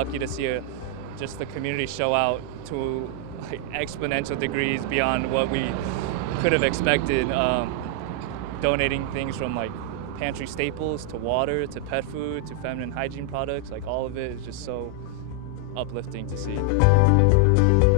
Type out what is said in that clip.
lucky to see just the community show out to like exponential degrees beyond what we could have expected. Donating things from like pantry staples to water to pet food to feminine hygiene products, like all of it is just so uplifting to see.